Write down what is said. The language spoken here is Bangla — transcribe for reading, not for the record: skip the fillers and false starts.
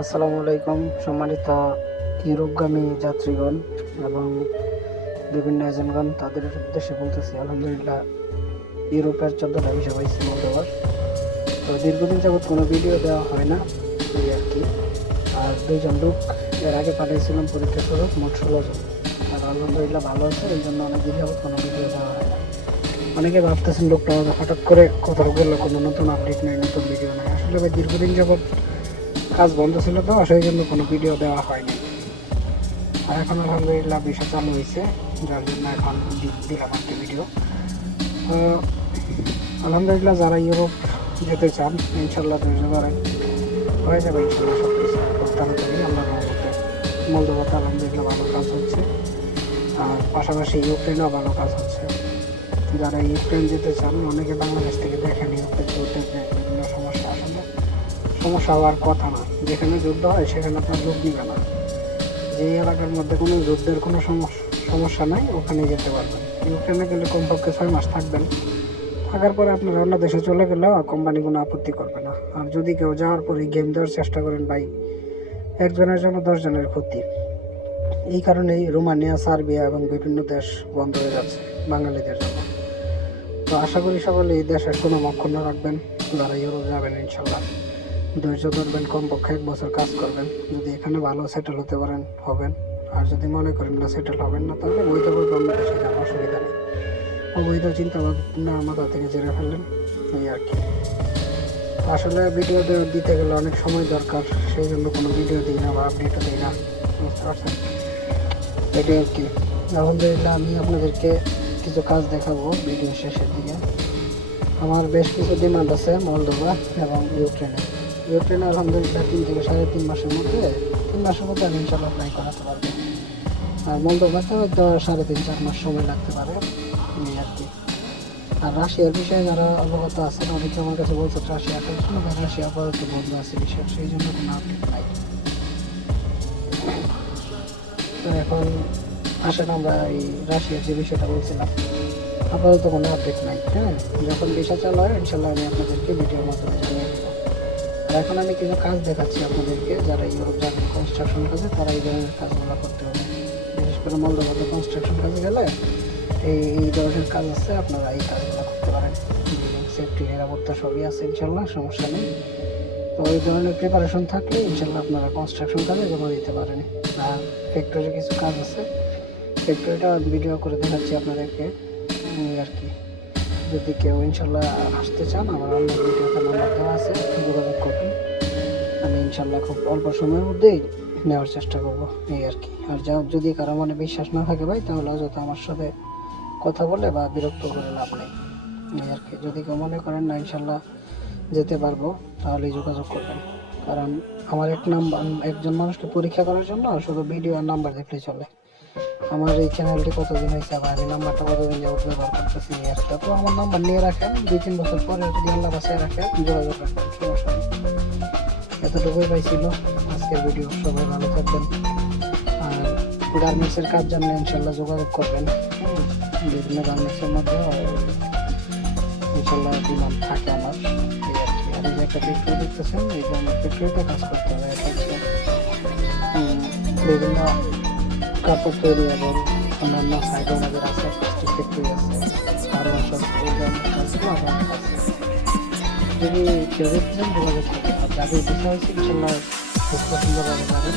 আসসালামু আলাইকুম সম্মানিত ইউরোপগামী যাত্রীগণ এবং বিভিন্ন এজেন্টগণ, তাদের উদ্দেশ্যে বলতেছি আলহামদুলিল্লাহ ইউরোপের 14টা ভিসা পাইছি মঙ্গলবার। তো দীর্ঘদিন যাবৎ কোনো ভিডিও দেওয়া হয় না, এই আর কি। আর দুইজন লোক এর আগে পাঠিয়েছিলাম পরীক্ষা স্বরূপ, মোট 16 জন। আর আলহামদুলিল্লাহ ভালো আছে, এই জন্য অনেকদিন যাবৎ কোনো ভিডিও দেওয়া হয় না। অনেকে ভাবতেছেন লোকটা আমাদের হঠাৎ করে কথা বললো, কোনো নতুন আপডেট নেই, নতুন ভিডিও নেই। আসলে ভাই দীর্ঘদিন যাবৎ কাজ বন্ধ ছিল, তো সেই জন্য কোনো ভিডিও দেওয়া হয়নি। আর এখন আলহামদুলিল্লাহ ভিসা চালু হয়েছে, যার জন্য এখন দিলাম একটা ভিডিও। তো আলহামদুলিল্লাহ যারা ইউরোপ যেতে চান ইনশাল্লাহ ধৈর্য ধরেন, হয়ে যাবে ইনশাল্লাহ সব কিছু খুব তাড়াতাড়ি। আল্লাহর রহমতে মলদোভাতে আলহামদুলিল্লাহ ভালো কাজ হচ্ছে, আর পাশাপাশি ইউক্রেনেও ভালো কাজ হচ্ছে। যারা ইউক্রেন যেতে চান, অনেকে বাংলাদেশ থেকে দেখেন ইউক্রেন চলতে বিভিন্ন সমস্যা, আসলে সমস্যা হওয়ার কথা না। যেখানে যুদ্ধ হয় সেখানে আপনার লোক নিবে না। যে এলাকার মধ্যে কোনো যুদ্ধের কোনো সমস্যা নাই, ওখানে যেতে পারবেন। ইউক্রেনে গেলে কমপক্ষে 6 মাস থাকবেন। থাকার পরে আপনার অন্য দেশে চলে গেলেও কোম্পানি কোনো আপত্তি করবে না। আর যদি কেউ যাওয়ার পরে গেম দেওয়ার চেষ্টা করেন ভাই, একজনের জন্য 10 জনের ক্ষতি। এই কারণেই রোমানিয়া, সার্বিয়া এবং বিভিন্ন দেশ বন্ধ হয়ে যাচ্ছে বাঙালিদের জন্য। তো আশা করি সকলে এই দেশের কোনো অক্ষুণ্ণ রাখবেন, যারা ইউরোপ যাবেন ইনশাল্লাহ ধৈর্য ধরবেন, কমপক্ষে 1 বছর কাজ করবেন। যদি এখানে ভালো সেটেল হতে পারেন হবেন, আর যদি মনে করেন না সেটেল হবেন না, তাহলে বৈধভাবে অন্য দেশে যাওয়ার অসুবিধা নেই। অবৈধ চিন্তা ভাবনা মাথা থেকে ঝেড়ে ফেললেন, এই আর কি। আসলে ভিডিও দিতে গেলে অনেক সময় দরকার, সেই জন্য কোনো ভিডিও দিই না বা আপডেটও দিই না, বুঝতে পারছেন? এটাই আর কি। আলহামদুলিল্লাহ আমি আপনাদেরকে কিছু কাজ দেখাবো ভিডিও শেষের দিকে। আমার বেশ কিছু ডিমান্ড আছে মলদোভা এবং ইউক্রেনে আলহামদুলিল্লাহ 3 থেকে 3.5 মাসের মধ্যে, 3 মাসের মধ্যে আমি ইনশাল্লাহ ট্রাই করাতে পারবো। আর মলদোভাতে হয়তো 3.5-4 মাস সময় লাগতে পারে, এই আর কি। আর রাশিয়ার বিষয়ে যারা অবগত আছেন, অনেকে আমার কাছে বলছে রাশিয়া আসার জন্য, রাশিয়া আপাতত বন্ধ আছে বিষয়, সেই জন্য কোনো আপডেট নাই। তো এখন আসেন আমরা এই রাশিয়ার যে বিষয়টা বলছিলাম, আপাতত কোনো আপডেট নাই। হ্যাঁ, যখন ভিসা চালু হয় ইনশাল্লাহ আমি আপনাদেরকে ভিডিওর মাধ্যমে জানিয়ে দেবো। আর এখন আমি কিছু কাজ দেখাচ্ছি আপনাদেরকে, যারা ইউরোপ যাবেন কনস্ট্রাকশন কাজে, তারা এই ধরনের কাজগুলো করতে হবে। বিশেষ করে মলদোভাতে কনস্ট্রাকশন কাজে গেলে এই ধরনের কাজ আছে, আপনারা এই কাজগুলো করতে পারেন। বিল্ডিং সেফটি, নিরাপত্তা সবই আছে ইনশাল্লাহ, সমস্যা নেই। তো এই ধরনের প্রিপারেশন থাকলে ইনশাল্লাহ আপনারা কনস্ট্রাকশন কাজে জমা দিতে পারেন। আর ফ্যাক্টরি কিছু কাজ আছে, ফ্যাক্টরিটা ভিডিও করে দেখাচ্ছি আপনাদেরকে, আর কি। যদি কেউ ইনশাল্লাহ আসতে চান, আমার অন্য ভিডিওতে নাম্বার দেওয়া আছে, যোগাযোগ করবেন। আমি ইনশাল্লাহ খুব অল্প সময়ের মধ্যেই নেওয়ার চেষ্টা করবো, এই আর কি। আর যদি কারো মনে বিশ্বাস না থাকে ভাই, তাহলে অযথা আমার সাথে কথা বলে বা বিরক্ত করে লাভ নেই, এই আর কি। যদি কেউ মনে করেন না ইনশাল্লাহ যেতে পারবো, তাহলে যোগাযোগ করবেন। কারণ আমার একজন মানুষকে পরীক্ষা করার জন্য শুধু ভিডিও আর নাম্বার দেখলে চলে। আমার এই চ্যানেলটি কতদিন হয়েছে, আবার আমি নাম্বারটা কতদিন যাবত ব্যবহার করতেছি, এই আর কি। তো আমার নাম্বার নিয়ে রাখেন, 2-3 বছর পরে যদি আল্লাহ বাঁচিয়ে রাখে যোগাযোগ রাখবেন, সমস্যা নেই। এতটুকুই পাইছিল আজকের ভিডিও। সবাই ভালো থাকবেন। আর গার্মেন্টসের কাজ জানলে ইনশাল্লাহ যোগাযোগ করবেন। বিভিন্ন গার্মেন্টসের মধ্যে ইনশাল্লাহ ডিমান্ড থাকে আমার, এই আর কি। আর এই যে একটা ফ্যাক্টরি দেখতেছেন, এই ধরনের ফ্যাক্টরিতে কাজ করতে হবে। এটা হচ্ছে বিভিন্ন কাপড় তৈরি এবং অন্যান্য সাইডে আমাদের আছে, প্লাস্টিক ফ্যাক্টরি আছে, আরও সব এই ধরনের কাজগুলো আমার আছে। যদি কেউ দেখতে চান যোগাযোগ করতে, আর যাদের ইচ্ছা হয়েছে ইনশাল্লাহ খুব পছন্দভাবে যাবেন।